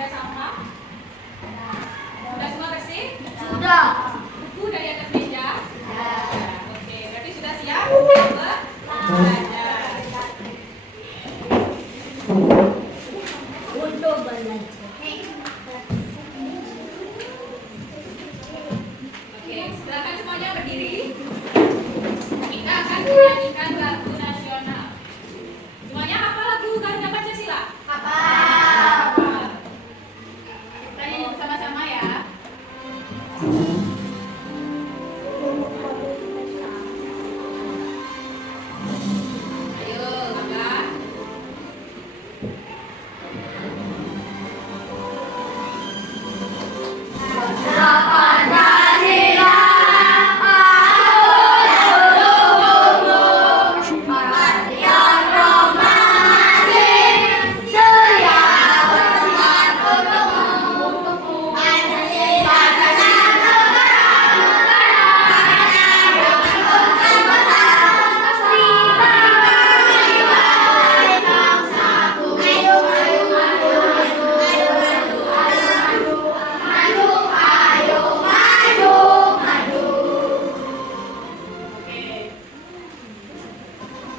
ada sampah? Sudah semua bersih? Sudah. Buku dari atas meja? Sudah. Oke, berarti sudah siap belajar. Untuk belajar. Oke, silakan semuanya berdiri. Kita akan menyanyikan lagu nasional. Semuanya hafal lagu Garuda Pancasila? Hafal. Kita nyanyi bersama-sama ya. Ayo, Kakak.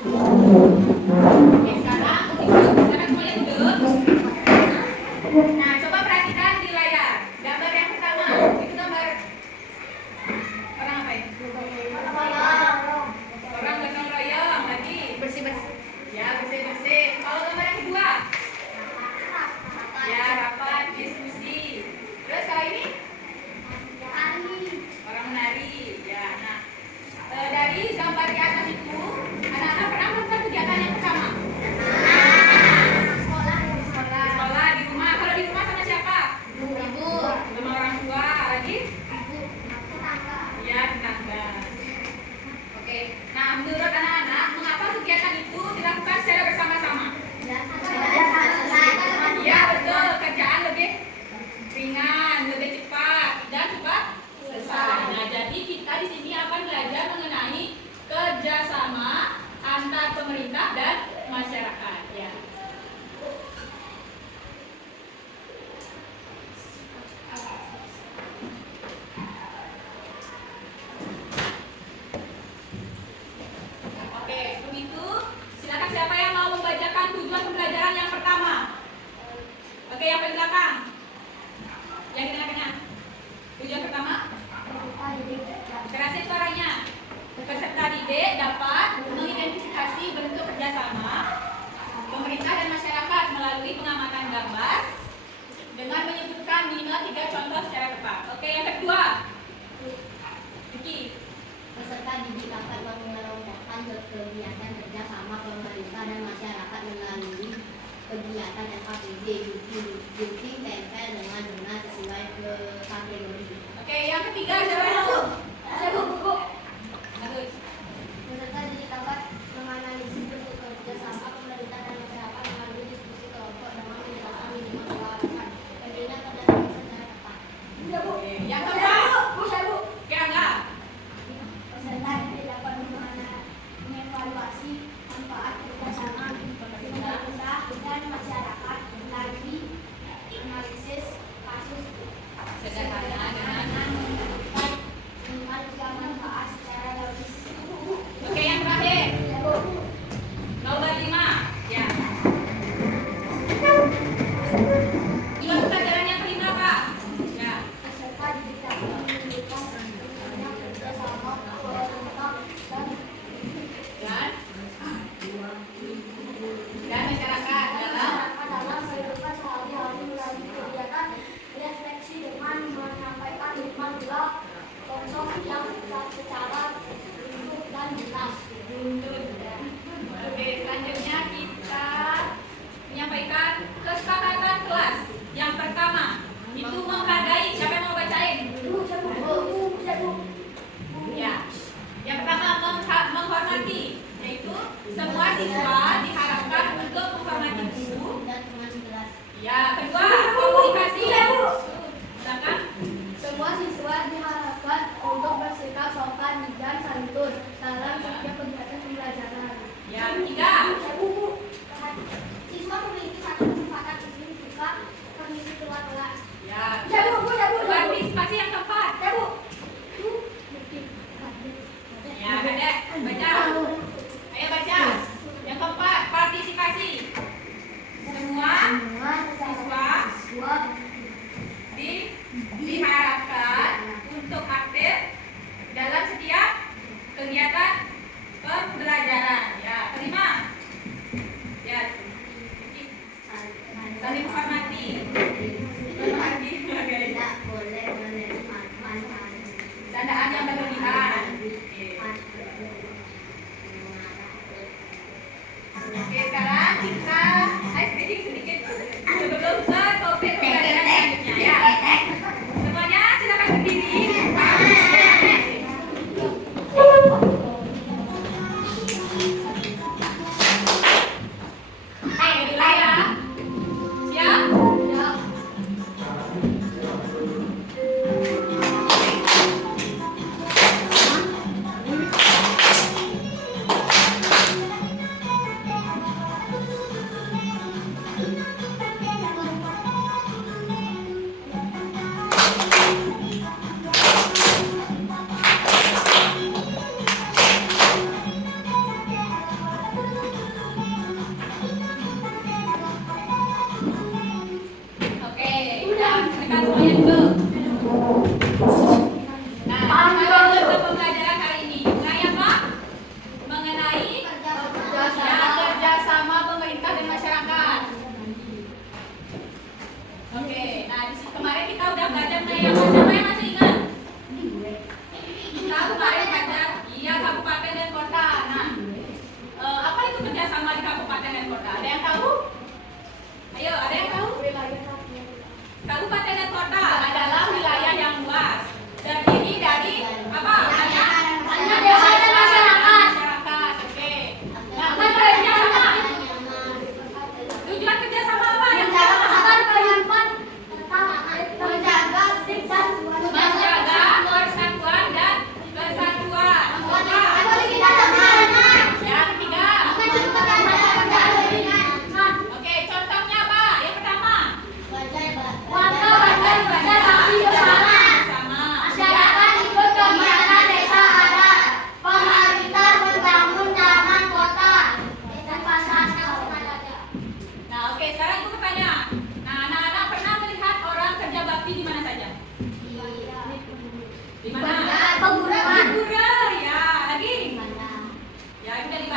Oke, sekarang semuanya duduk. Nah, coba perhatikan di layar. Gambar yang pertama, itu gambar orang apa ya? Orang gotong royong, lagi bersih-bersih. Ya, bersih-bersih. Kalau gambar yang kedua? Ya, rapat, diskusi. Terus kalau ini? Orang menari. Ya, nah. Dari gambar di atas itu, anak-anak pernah melakukan kegiatan yang pertama? Sekolah, di rumah. Kalau di rumah sama siapa? Sama orang tua. Lagi? Ya, tetangga. Oke. Nah, menurut anak-anak, mengapa kegiatan itu dilakukan secara bersama-sama? Iya, betul. Kerjaan lebih ringan, lebih cepat, dan cepat selesai. Nah, jadi kita di sini akan belajar mengenai kerjasama antar pemerintah dan masyarakat. Ya. Oke, sebelum itu silakan siapa yang mau membacakan tujuan pembelajaran yang pertama. Oke, yang paling belakang. Yang di tengah-tengah. Tujuan pertama. Kerasin suaranya. Peserta didik dapat mengidentifikasi bentuk kerjasama pemerintah dan masyarakat melalui pengamatan gambar dengan menyebutkan minimal 3 contoh secara tepat. Oke, yang kedua. Vicky. Peserta didik dapat mengelompokkan kegiatan kerjasama pemerintah dan masyarakat melalui kegiatan FAPD, bukti tempel dengan benar sesuai ke kategori. Oke, yang ketiga siapa yang mau? Bagus. Peserta didik dapat menganalisis bentuk kerjasama pemerintah dan masyarakat melalui diskusi kelompok dengan menjelaskan minimal 2 alasan pentingnya kerjasama secara tepat. Oke, yang keempat. Oke, Angga. Peserta didik dapat mengevaluasi manfaat kerjasama pemerintah dan masyarakat melalui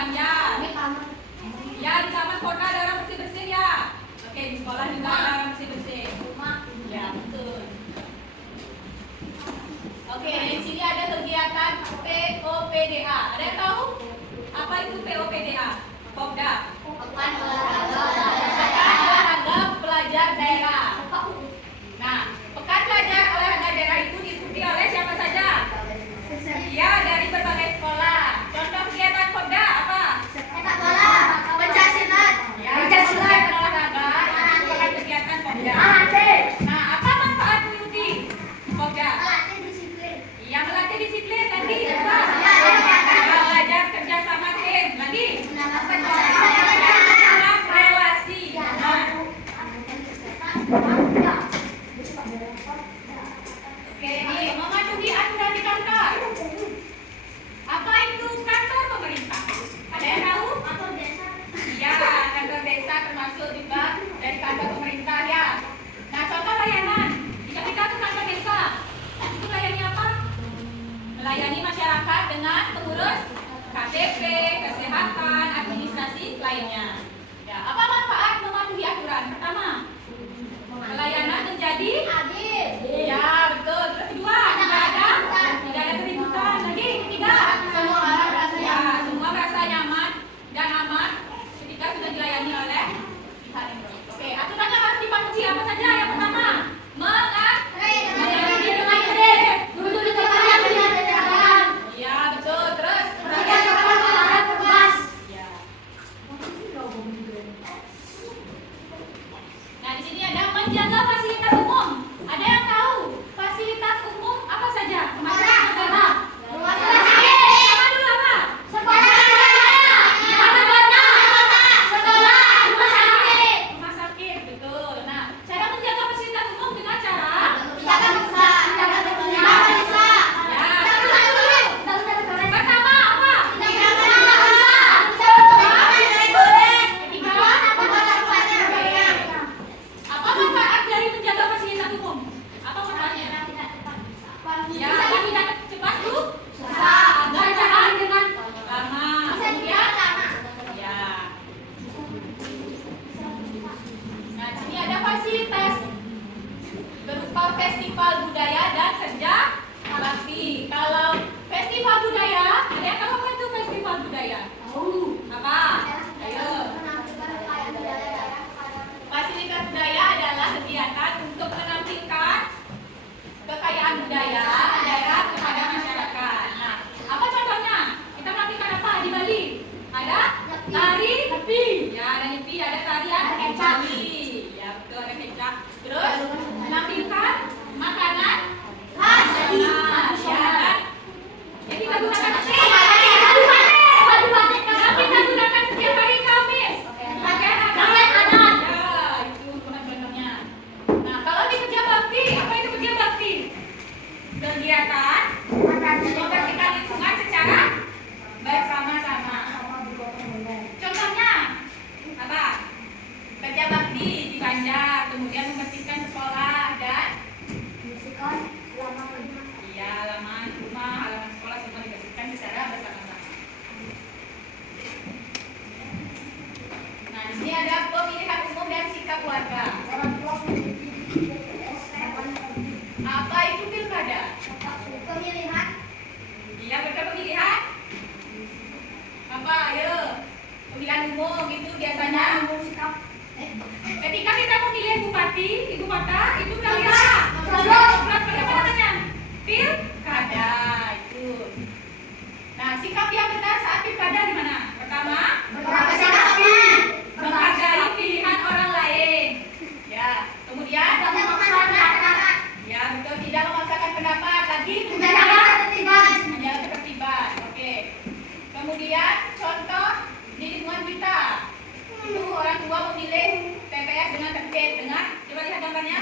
Banjar. Ini taman. Ya, di taman kota ada orang bersih-bersih ya. Oke, di sekolah juga ada orang bersih-bersih. Rumah. Ya, betul. Oke, di sini ada kegiatan POPDA. Ada yang tahu? Apa itu POPDA? Popda. Pekan olahraga. Pekan olahraga pelajar daerah. Nah, pekan pelajar olahraga daerah itu diikuti oleh siapa saja? Ya, dari berbagai sekolah. Contoh kegiatan Popda apa? Sepak bola. Pencaksilat. Ya, kegiatan olahraga itu merupakan kegiatan Popda. Nah, apa manfaat mengikuti Popda? Melatih disiplin. Yang melatih disiplin tadi apa? Belajar kerja sama tim. Lagi? Menambahkan Menambah relasi. Nah, oke, ini mematuhi aturan di kantor. Apa itu kantor pemerintah? Ada yang tahu? Ya, kantor desa termasuk juga dari kantor pemerintah ya. Nah, contoh layanan. Jika kita ke kantor desa, itu layani apa? Melayani masyarakat dengan mengurus KTP, kesehatan, administrasi lainnya. Ya, apa manfaat mematuhi aturan? Pertama, pelayanan menjadi adil. ya betul. Terus kedua, tidak ada keributan. Lagi ketiga, Semua orang merasa ya nyaman. semua merasa nyaman dan aman ketika sudah dilayani oleh pihak yang berwenang. Oke, aturannya harus dipatuhi apa saja? Yang pertama, mengayomi dengan tertib. Duduk di tempat yang tidak berjalan. Ya betul. Terus Perhatikan sopan olahraga tugas. ya. Nah, di sini ada menjaga fasilitas umum. Ada yang tahu fasilitas umum apa saja? Semacam negara. Rumah Apa sakit. dulu apa? Sekolah. Sekolah. Rumah sakit. Rumah sakit, betul. Nah, cara menjaga fasilitas umum dengan cara Menjaga desa. Menjaga desa. ya. Pertama Pertama apa? Ketiga, apa manfaat dari menjaga fasilitas umum? Apa manfaatnya? Ya, agar tidak cepat tuh. Agar tahan dengan lama. Kemudian ya. Nah, di sini ada fasilitas berupa festival budaya dan kerja bakti. Kalau festival budaya, ada yang tahu apa itu festival budaya? Apa? Ayo. Fasilitas budaya adalah kegiatan untuk menampilkan kekayaan budaya daerah kepada masyarakat. Nah, apa contohnya? Kita menampilkan apa di Bali? Ada tari nepi. Ya, ada nepi, ada tarian Bali. Ya, betul, ada kecap. Terus menampilkan makanan khas nasional. Ya, kan? Jadi kita gunakan tapi kita gunakan setiap hari Kamis. Pakaian adat. Ya, itu contohnya. Nah, kalau di kerja bakti, apa itu kerja bakti? Kegiatan membersihkan lingkungan secara bersama-sama. Contohnya apa? Kerja bakti di Banjar, kemudian membersihkan sekolah dan iya, halaman rumah, halaman sekolah semua dibersihkan secara bersama-sama. Nah, di sini ada pemilihan umum dan sikap warga. Apa itu pilkada? Pemilihan. Iya, betul pemilihan. Apa? Ayo. Pemilihan umum itu biasanya ketika kita memilih bupati, ibu kota, itu pemilihan. Apa namanya? Pilkada itu. Nah, sikap yang benar saat pilkada gimana? Pertama, menghargai pilihan orang lain. Ya. Kemudian, ya betul, tidak memaksakan pendapat. Lagi, menjaga ketertiban. Oke. Kemudian, contoh di lingkungan kita, itu orang tua memilih TPS dengan tertib. Dengan, coba lihat gambarnya.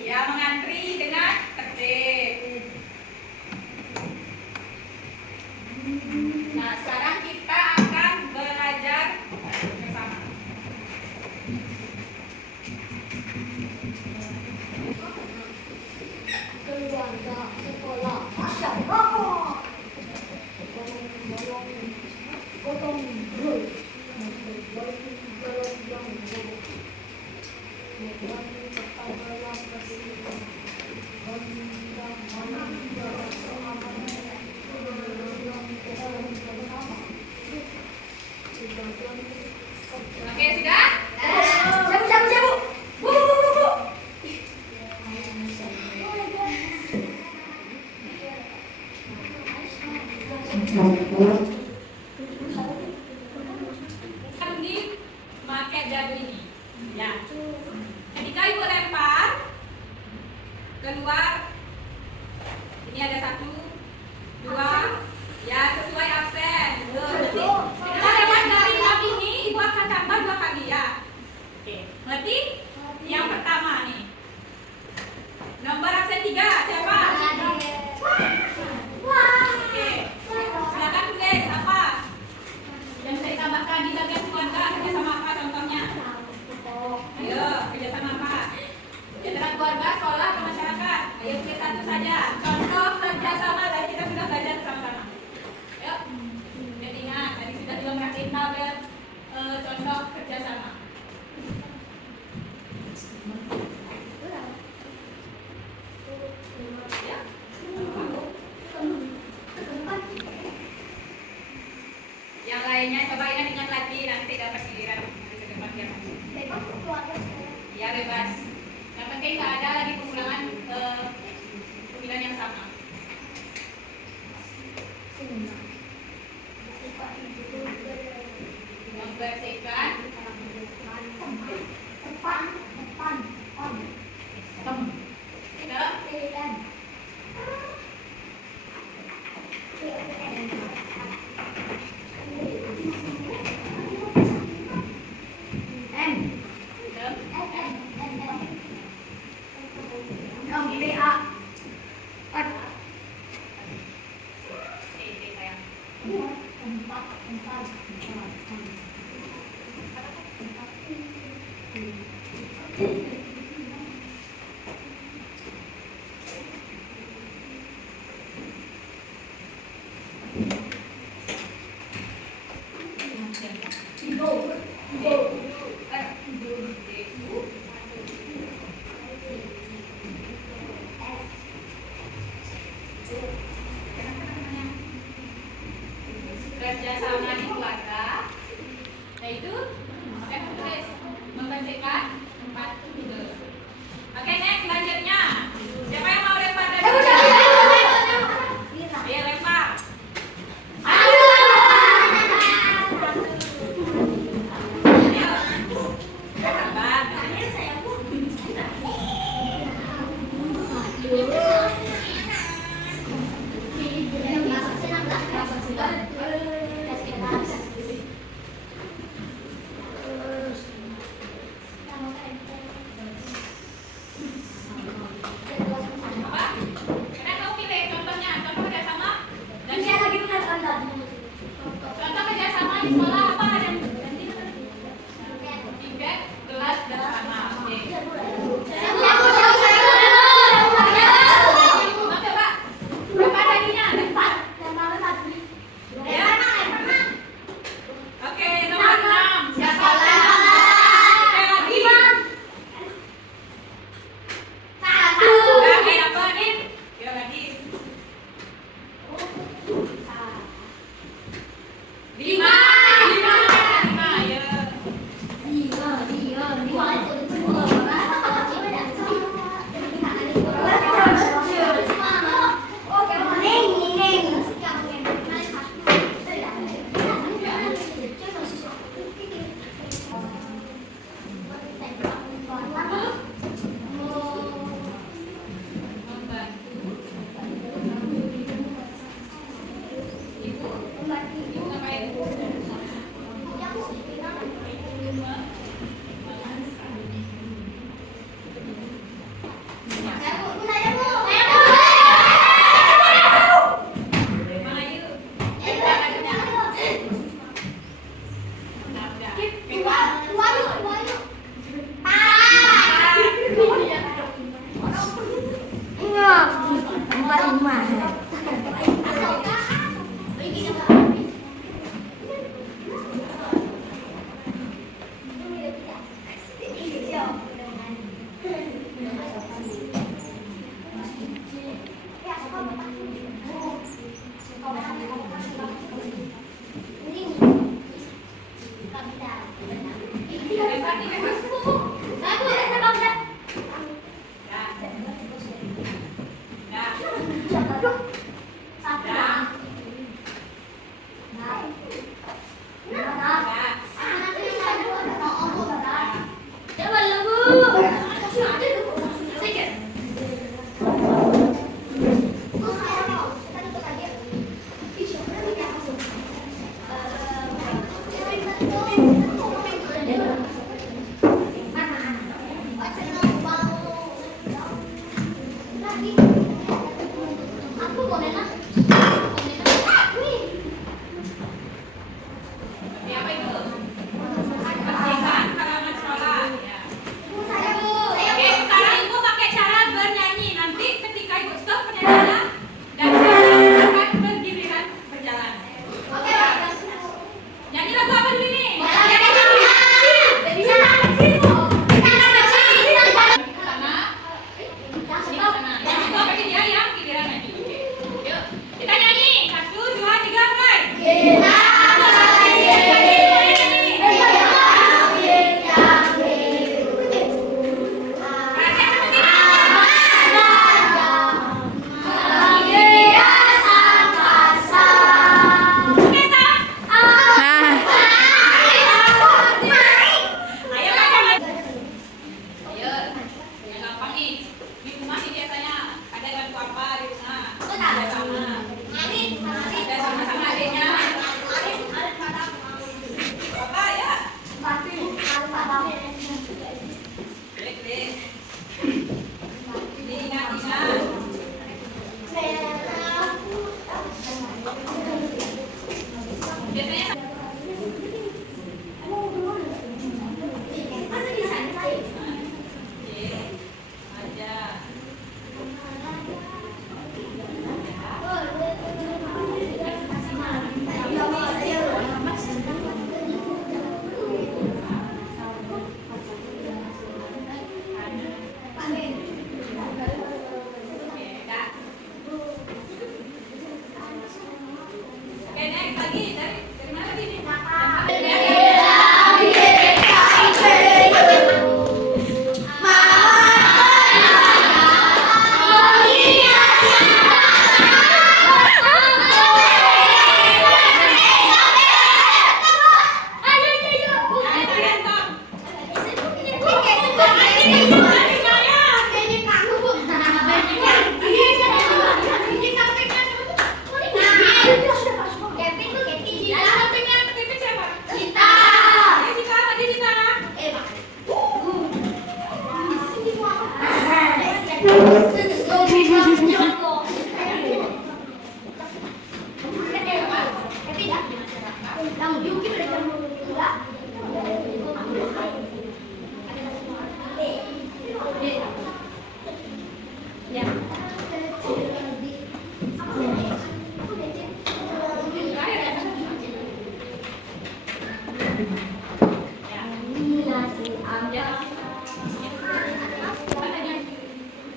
Ya, mengantri dengan tertib. Nah, sekarang kita akan belajar Oke, sudah? Siap, Bu. Bu. Ini pakai jadu ini. Ya. Ketika ibu lempar keluar, ini ada 1, 2, ya sesuai absen. Berarti kita lewat dari bab ini, ibu akan tambah 2 kali ya. Oke. Berarti yang pertama nih. Nomor absen 3 siapa? Oke. Silakan tulis apa? Yang saya tambahkan di bagian keluarga kerjasama apa contohnya? Ayo, kerjasama apa? Antara keluarga, sekolah, atau masyarakat? Ayo tulis satu saja. Contoh kerjasama tadi kita sudah belajar bersama-sama. Ayo, jadi ingat tadi sudah juga merhatiin tabel contoh kerjasama. Ya. Yang lainnya coba ingat lagi nanti dapat giliran di depan ya. Ya bebas. Yang penting nggak ada lagi pengulangan pemilihan yang sama. Membersihkan kerjasama di keluarga, yaitu apa yang tulis membersihkan tempat tidur.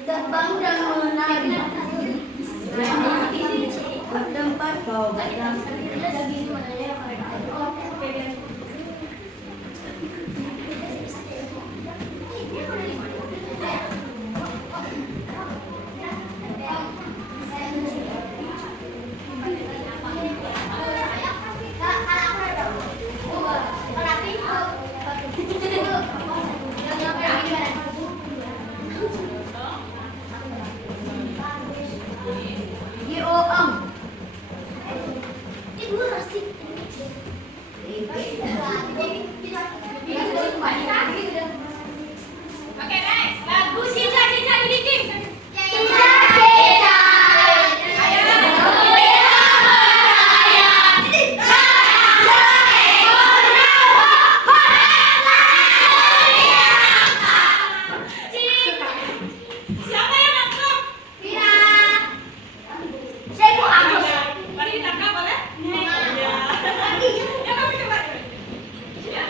Terbang dan menari bertempat bau badan. Oke, next. Lagu Cicak-Cicak di dinding. Siapa yang nangkep? Mari ditangkap boleh? Iya. Ya, kamu coba. Ya.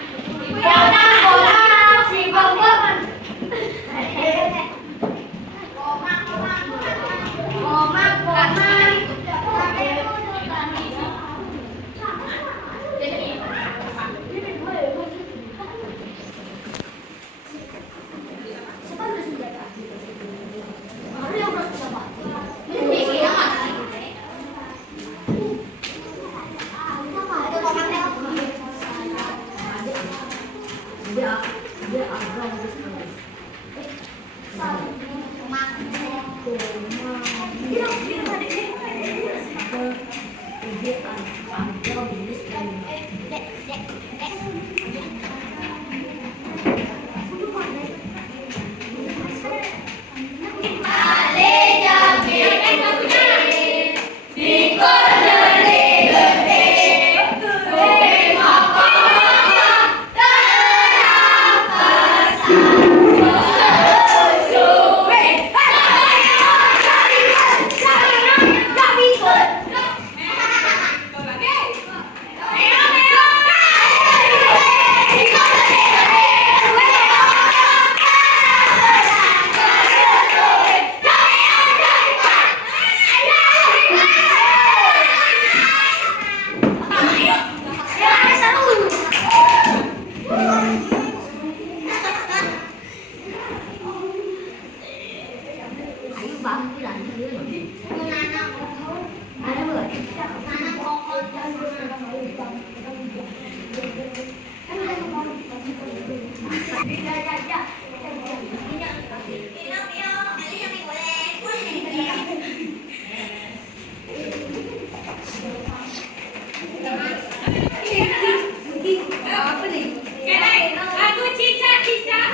Lagu Cicak-Cicak.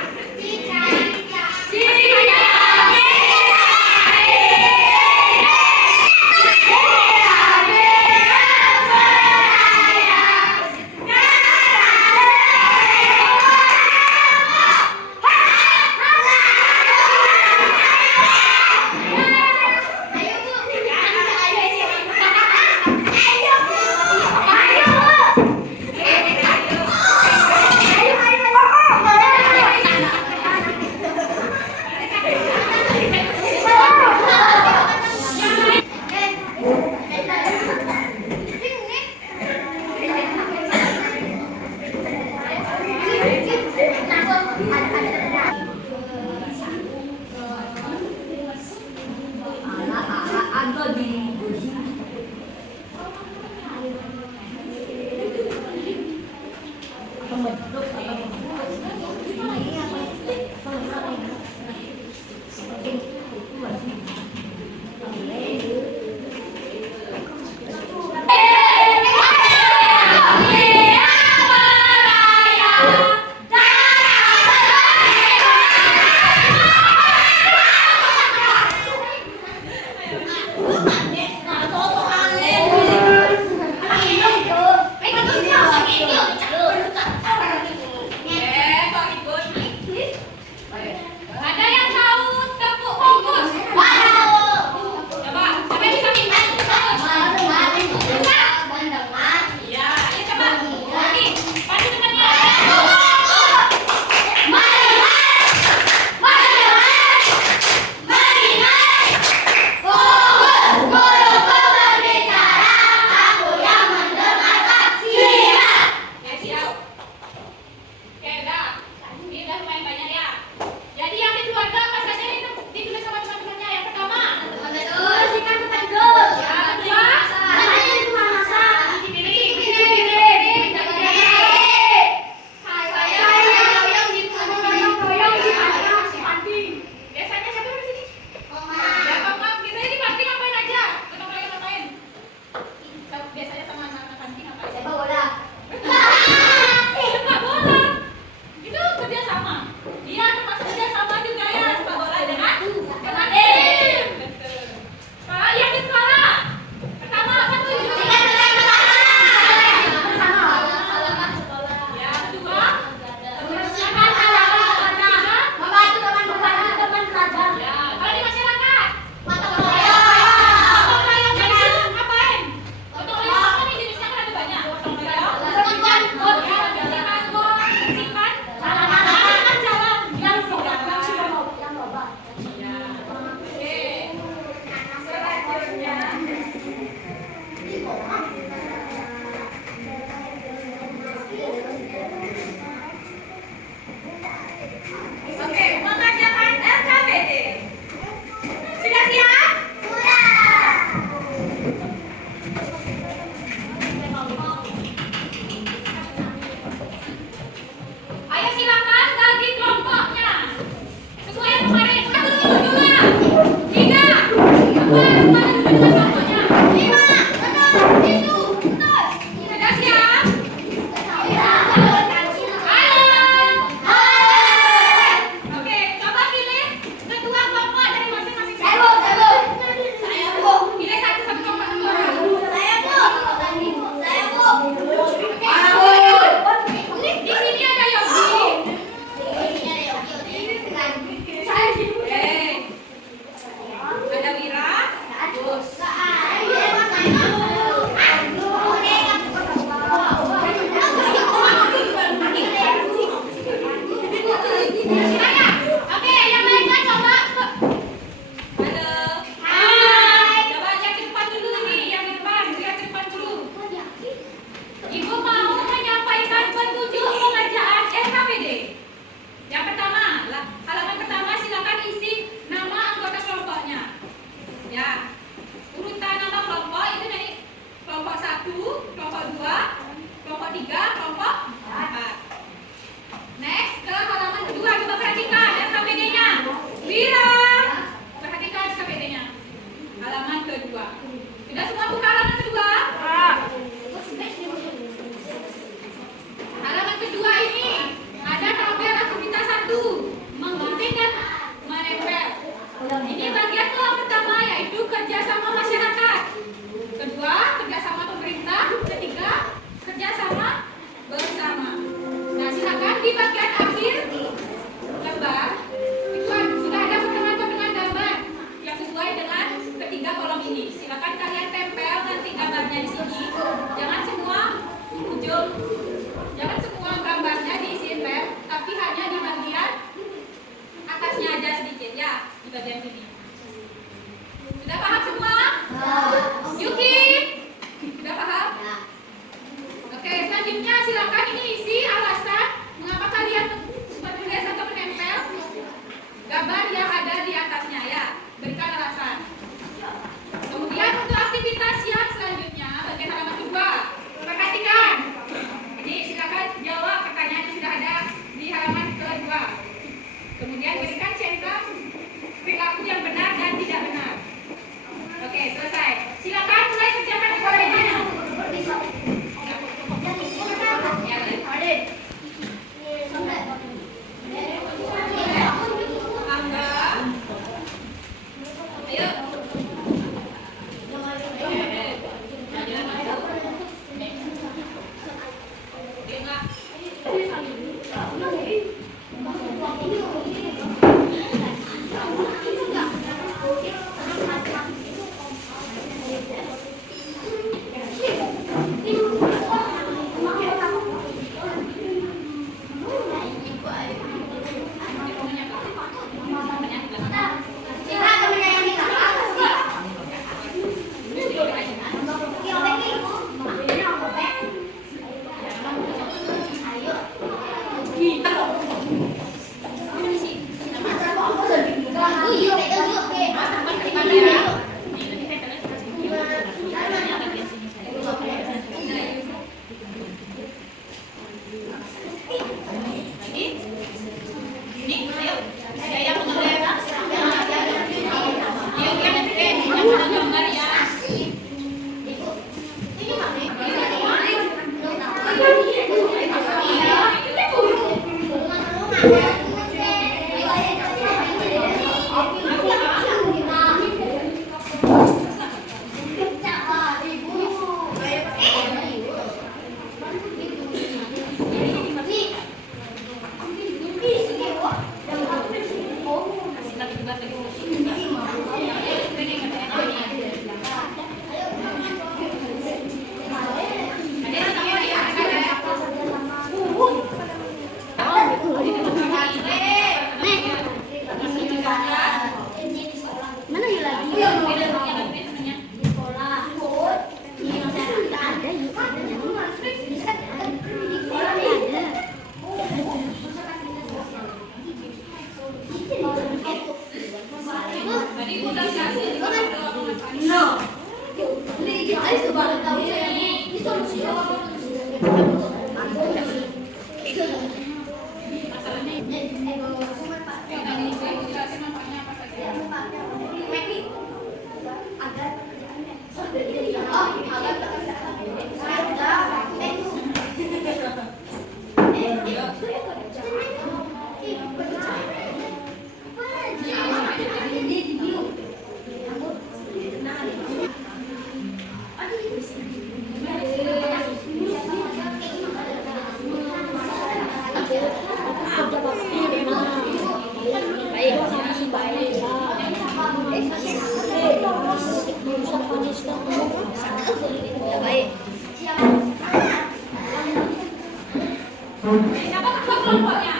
bagian sini. Sudah paham semua? Yuki? Sudah paham? Ya. Oke, selanjutnya silakan ini isi alasan mengapa kalian menulis atau menempel gambar yang ada di atasnya ya. Berikan alasan. Kemudian untuk aktivitas yang selanjutnya bagian halaman kedua, perhatikan. Jadi silakan jawab pertanyaan yang sudah ada di halaman kedua. Kemudian berikan centang perilaku yang benar dan tidak benar. Oke, selesai. Silakan mulai kerjakan pertanyaannya. Siapa ketua kelompoknya?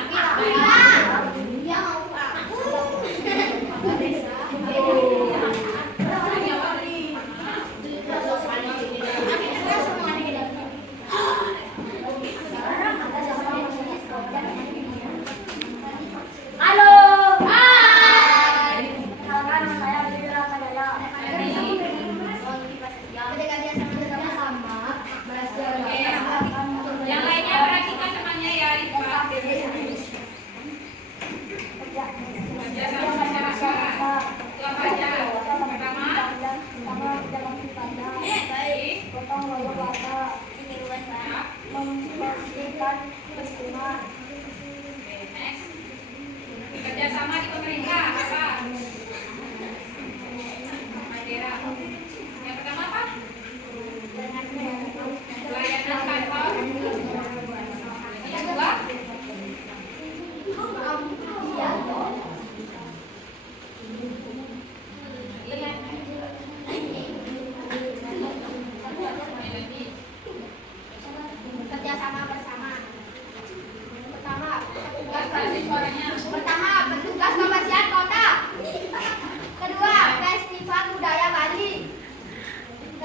Yang lainnya perhatikan temannya ya.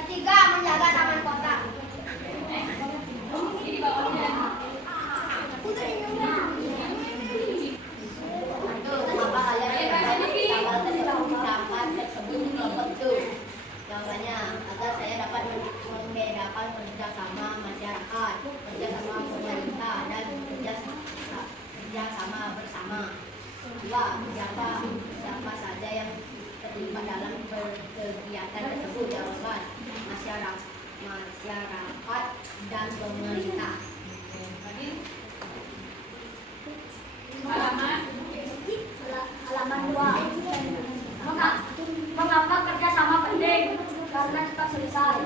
Ketiga, menjaga taman kota. Ini bawahnya. Itu kenapa kalian dapat tersebut kelompok. Jawabannya, agar saya dapat membedakan kerjasama masyarakat, kerjasama pemerintah, dan kerjasama bersama. Dua, siapa saja yang terlibat dalam kegiatan tersebut? Jawaban, masyarakat dan pemerintah. Halaman 2. Mengapa kerjasama penting? Karena cepat selesai.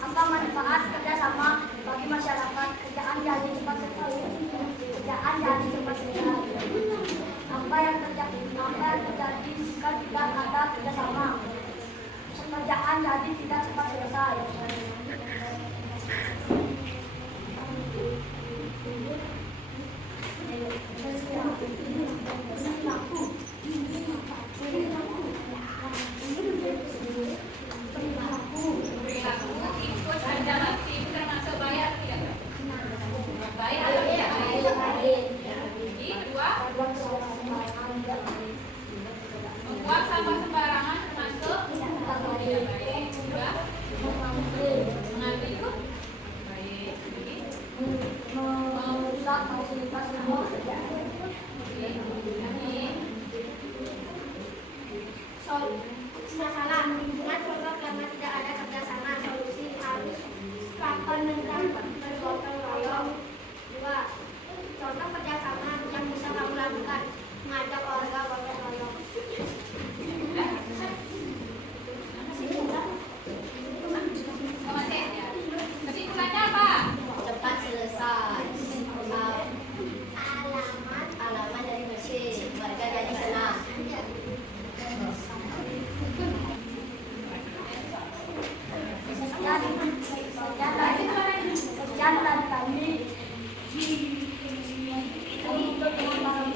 Apa manfaat kerjasama bagi masyarakat? Kerjaan jadi cepat selesai. Apa yang terjadi jika tidak ada kerjasama? Pekerjaan jadi tidak cepat selesai. Input dan aktif termasuk baik atau tidak? Baik atau tidak? Jadi kedua, membuang sampah sembarangan termasuk tidak baik. Tiga, mengambil itu baik. Jadi Merusak fasilitas umum. Masalah lingkungan contoh karena tidak ada kerjasama, solusi harus penentang bergotong royong. Dua, contoh kerjasama yang bisa kamu lakukan, mengajak warga gotong royong. kesimpulannya apa? Cepat selesai. Alamat dari mesin, warga jadi senang. Sekian dari kami. Untuk pengembangan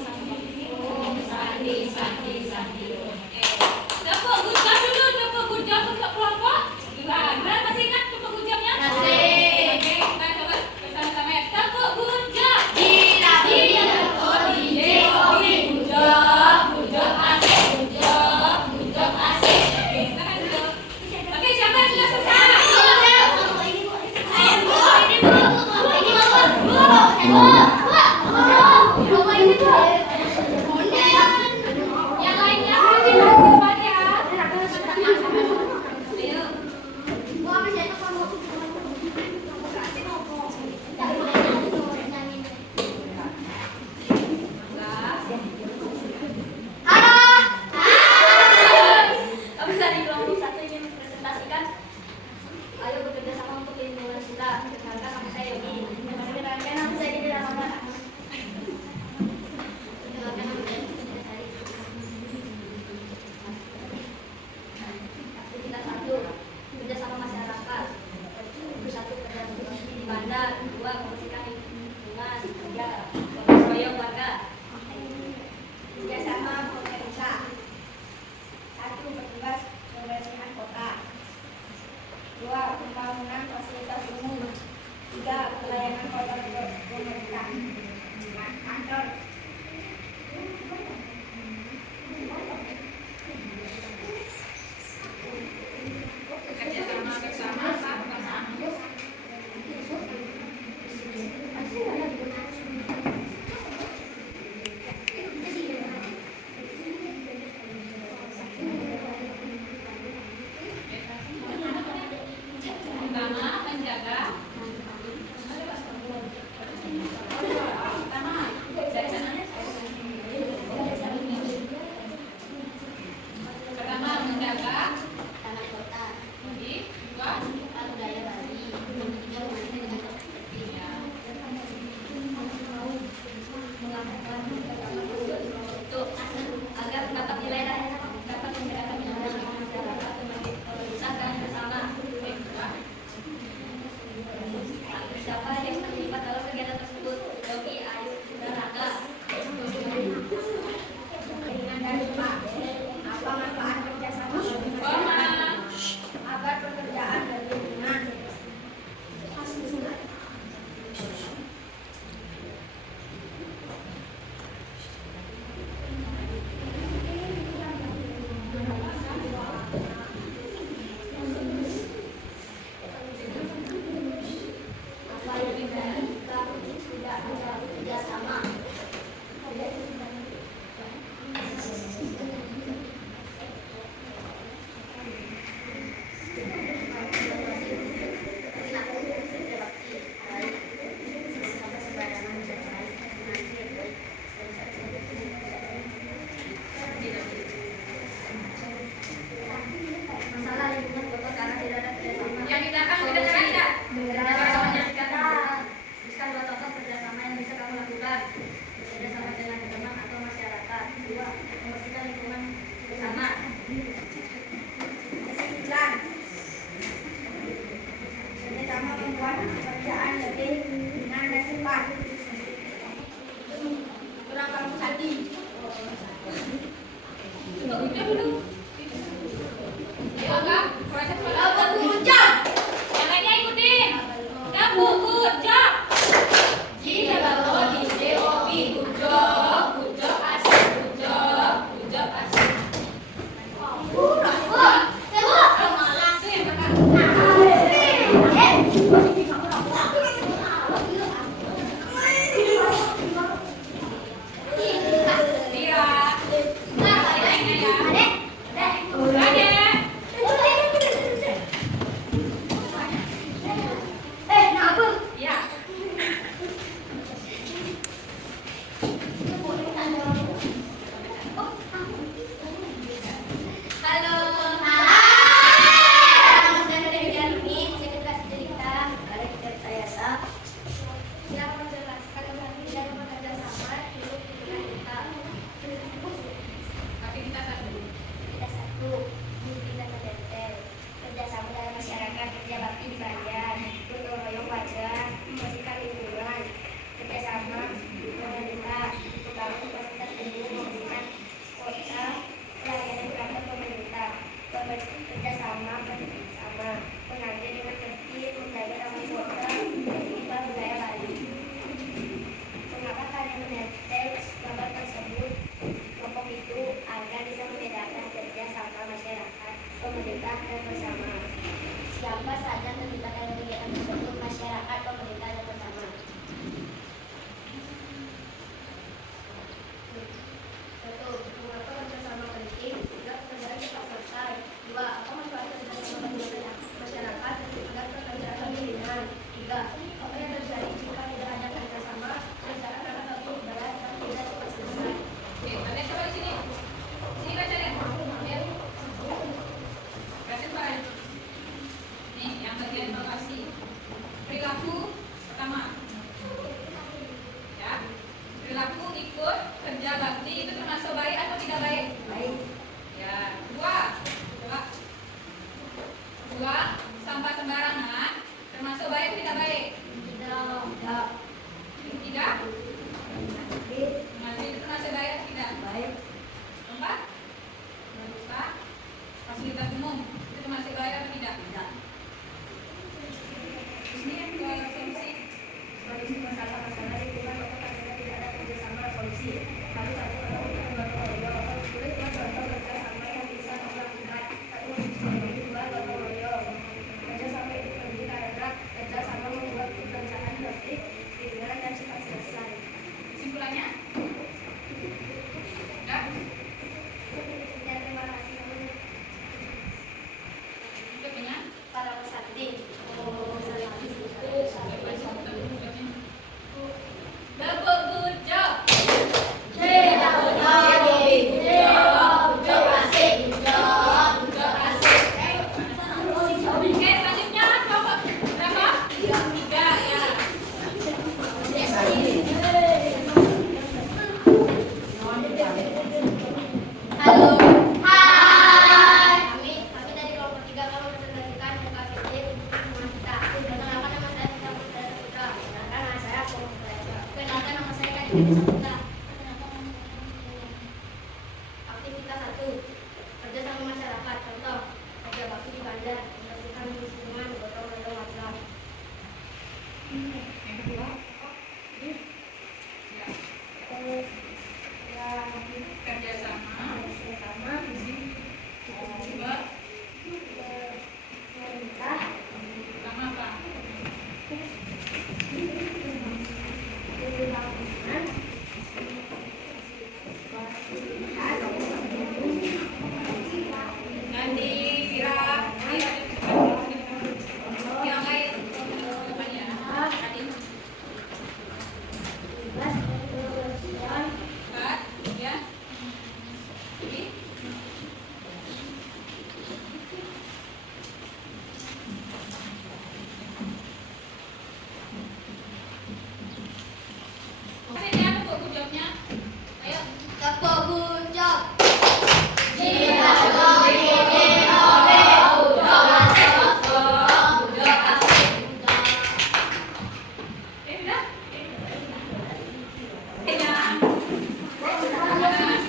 Halo. Hai. Kami dari kelompok 3 akan mempresentasikan KPD untuk lingkungan kita. Perkenalkan nama saya Tika Putra Saputra. Perkenalkan nama saya Paul Putra. Perkenalkan nama saya Kadipati Saputra. Aktivitas 1. Kerja sama masyarakat. Contoh, kerja bakti di bandar, membersihkan lingkungan, gotong royong warga. Yang kedua, kerjasama. Dua, sama apa? Nanti kira yang lain namanya tadi empat ya. Jadi ini apa kok jawabnya? Ayo. Tepuk gujok. Udah? Ya. Yang benar.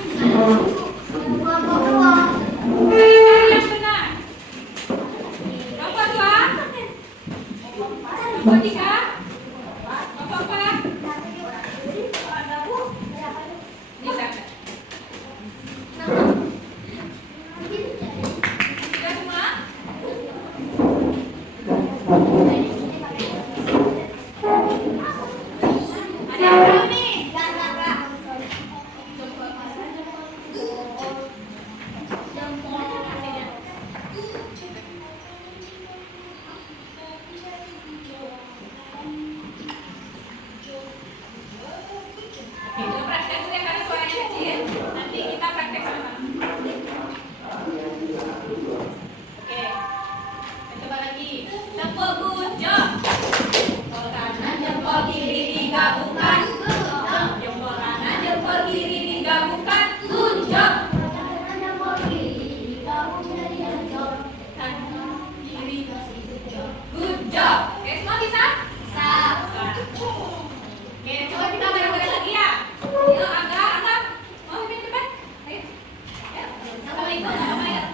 Nomor 2. Nomor 3. Nomor 4. Bisa. Sudah semua? Ada yang tahu nih? Kita praktek dulu ya karena suaranya kecil. Nanti kita praktek sama-sama. Oke. Kita coba lagi. Tepuk gujok. Jempol kanan, jempol kiri digabungkan. Jempol kanan, jempol kiri digabungkan. Gujok. Kanan, kiri. Gujok. Oke, semua bisa? Oke, coba kita bareng-bareng lagi ya. Ayo, Angga. Mau pimpin depan? Ayo. Ya, sampai ibu,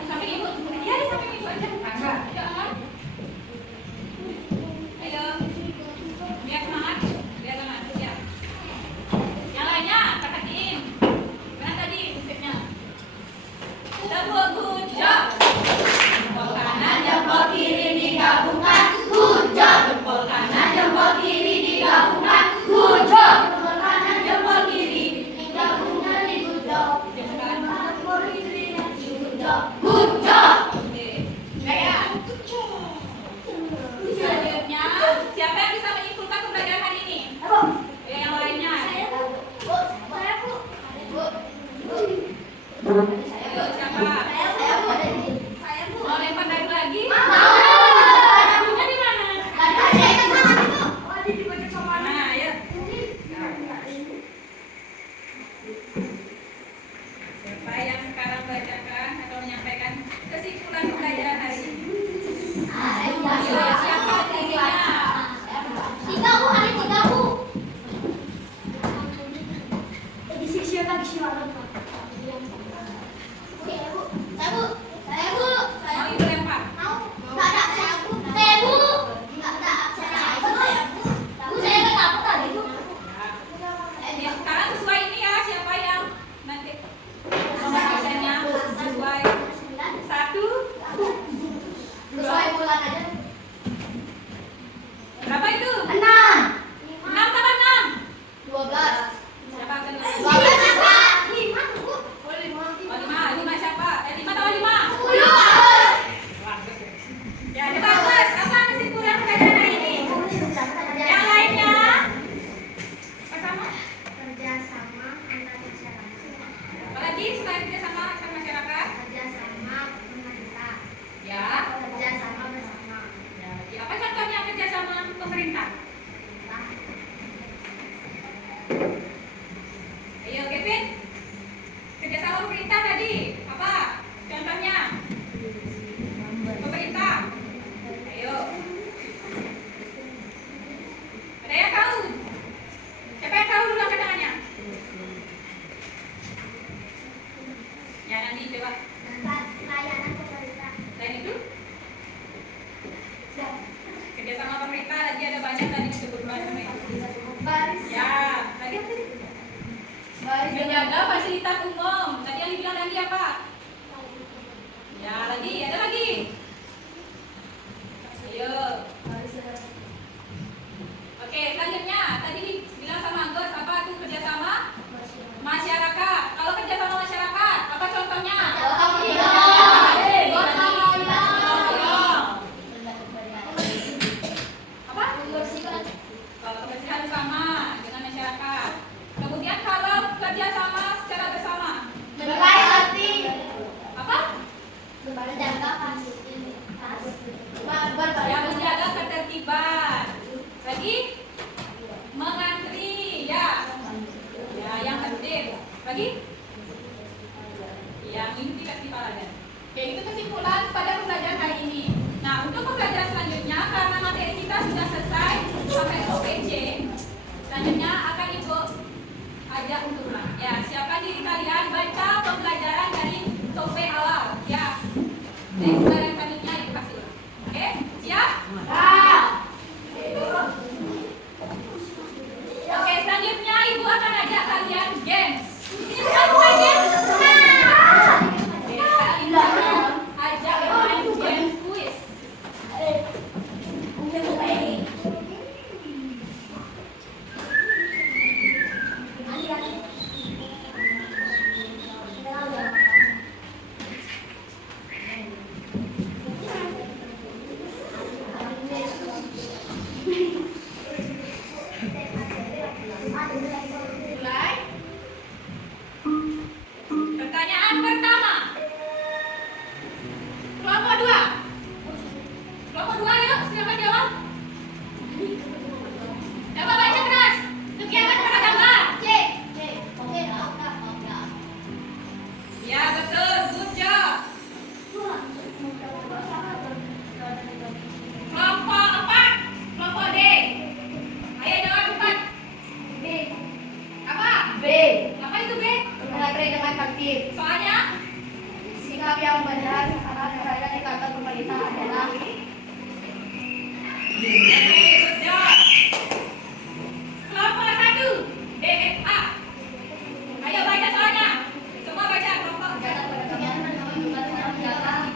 sampai ibu. Iya, sampai ibu aja. Angga. Ayo, Angga. Ayo. Biar semangat. Biar semangat. Ya. Yang lainnya, perhatiin. Gimana tadi musiknya? Tepuk gujok. Jempol kanan, jempol kiri digabungkan. Gujok. Jempol kanan, jempol kiri digabungkan. Gujok. Jempol kanan, jempol kiri digabungkan. Gujok. Jempol kiri digabungkan. Gujok. Oke. Gaya. Selanjutnya, siapa yang bisa menyimpulkan pembelajaran hari ini? Ayo, yang lainnya. Ayo, siapa? Mau lempar dadu lagi? Dadunya di mana? Nah, ayo. Siapa yang sekarang bacakan atau menyampaikan kesimpulan pembelajaran hari ini? Ayo, siapa dirinya? Mau ibu lempar? Ya, sekarang sesuai ini ya, siapa yang nanti nomor absennya sesuai 1. Berapa itu? 6 tambah 6. 12. Siapa absen? 12 Oh, 5 siapa? 5 tambah 5. 10. Ya, ini bagus. Apa kesimpulan pembelajaran hari ini? Yang lainnya? Pertama, Kerjasama antar masyarakat. apalagi selain kerjasama antar masyarakat? Kerjasama pemerintah. Ya. Kerjasama bersama. Ya, apa contohnya kerjasama pemerintah? Ayo, Kevin. Kerjasama pemerintah tadi. Ya, nanti coba. Pelayanan pemerintah. Selain itu, kerjasama pemerintah tadi ada banyak tadi disebutkan pemerintah. Ya, tadi apa tadi? Menjaga fasilitas umum. Tadi yang dibilang tadi apa? Ya, lagi, ada lagi. Ayo. Oke, selanjutnya tadi dibilang sama Agus apa tuh kerjasama masyarakat. Kalau kerjasama masyarakat, apa contohnya? Gotong royong. Apa? Kalau kebersihan bersama dengan masyarakat. Kemudian kalau kerjasama secara bersama, Berbaik hati. apa? Menjaga fasilitas. Yang menjaga ketertiban. Lagi mengantri, ya. Ya, yang tertib. Lagi? Yang ini dikasih pelajaran. Oke, itu kesimpulan pada pembelajaran hari ini. Nah, untuk pembelajaran selanjutnya, karena materi kita sudah selesai sampai OPC, selanjutnya akan Ibu ajak untuk ulang. Ya, siapkan diri kalian baca pembelajaran dari topik awal. Ya, dan pembelajaran selanjutnya Ibu kasih ulang. Oke, siap? Oke, selanjutnya Ibu akan ajak kalian games. Ini bukan games. Oke, sekarang Ibu akan ajak main games quiz. Mulai. Pertanyaan pertama. Kelompok 2. Kelompok 2 yuk, silakan jawab. Coba baca keras. Kegiatan pada gambar. Ya, betul. Good job. Kelompok 4. Kelompok D. Ayo jawab cepat. Apa? Apa itu B? dengan tertib. Soalnya Sikap yang benar saat berada di kantor pemerintah adalah oke, good job. Kelompok 1. DFA. Ayo baca soalnya. Semua baca kelompok.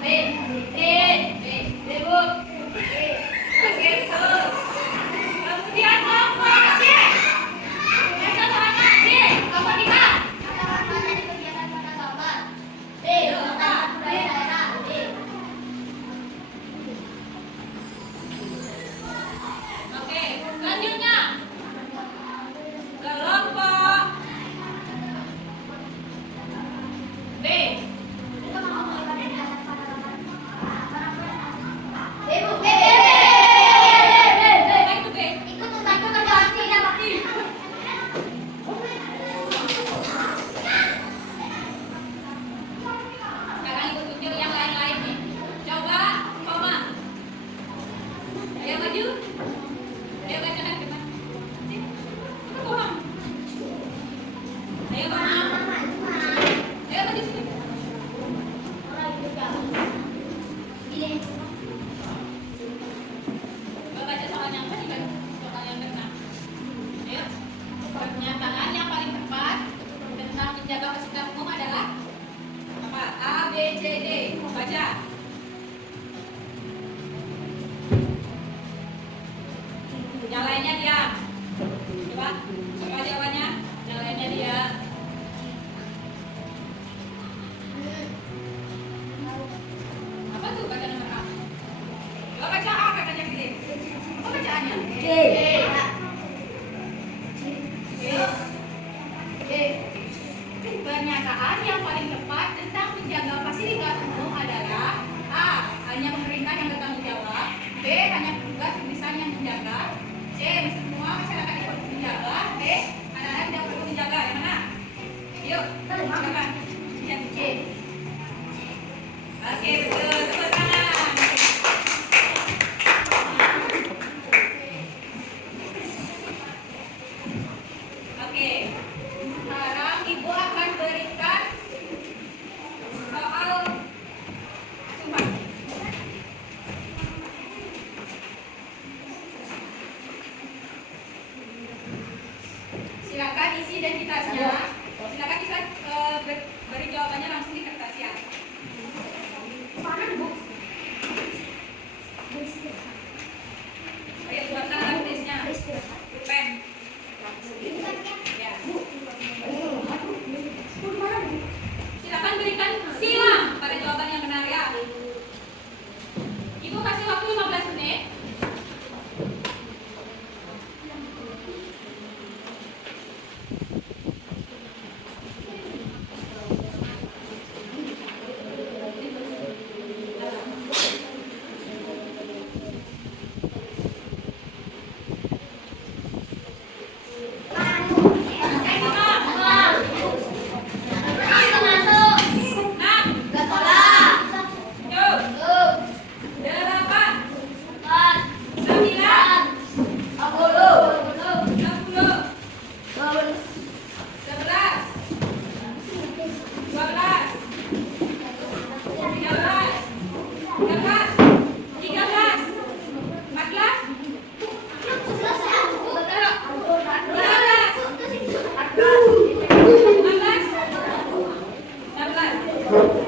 B. Bu. Oke, betul. Kemudian kelompok C. Baca soalnya C. Kelompok 3. Oke, selanjutnya kelompok B. Apa itu B? Sekarang Ibu tunjuk yang lain-lain nih. Coba koma. Ayo maju. Ayo bacakan cepat. Coba koma. Ayo koma. Ayo maju sini. Coba baca soal yang tadi kan? Soal yang benar. Ayo. Pernyataan yang paling tepat tentang menjaga fasilitas umum adalah apa? A, B, C, D. Baca. Yang lainnya diam. Coba. Coba jawabannya. Yang lainnya diam. Apa tuh baca nomor A? Coba baca A katanya gede. Apa bacaannya? Pernyataan yang paling tepat tentang menjaga fasilitas umum adalah A. Hanya pemerintah yang bertanggung jawab. B. Hanya petugas insan yang menjaga. C. Semua masyarakat ikut menjaga. D. Anak-anak tidak perlu menjaga. Yang mana? Yuk, silakan. Yang C. Oke, betul. Tepuk tangan. Terima